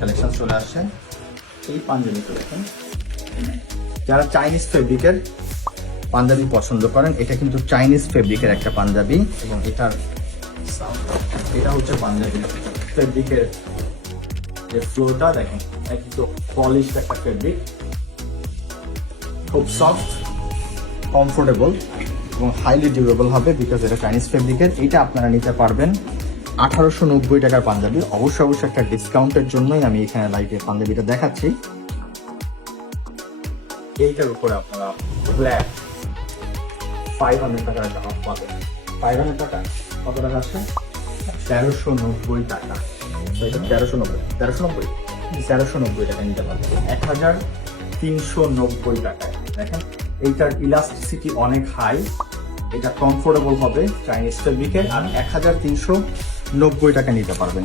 Collection চলে আসছে। এই পাঞ্জাবিটা দেখেন, যারা চাইনিজ ফেব্রিকের পাঞ্জাবি পছন্দ করেন, এটা কিন্তু চাইনিজ ফেব্রিকের একটা পাঞ্জাবি এবং এটা হচ্ছে পাঞ্জাবি ফেব্রিকের যে ফ্লোটা দেখেন, এটা কিন্তু পলিশ একটা ফেব্রিক, খুব সফট, কমফোর্টেবল এবং হাইলি ডিউরেবল হবে বিকজ এটা চাইনিজ ফেব্রিকের। এটা আপনারা নিতে পারবেন 1890 টাকার পাঞ্জাবি। অবশ্যই একটা ডিসকাউন্টের জন্যই আমি এখানে লাইভে পাঞ্জাবিটা দেখাচ্ছি। এইটার উপরে আপনারা ব্ল্যাক 500 টাকার একটা অফ পাবেন। 500 টাকা কত টাকা আছে? 1390 টাকা। এটা 1390 টাকা নিতে পারবেন 1390 টাকায়। দেখেন এইটার ইলাস্টিসিটি অনেক হাই, এটা কমফোর্টেবল হবে চাইনিজ ফেব্রিকের, আর 1390 টাকা নিতে পারবেন।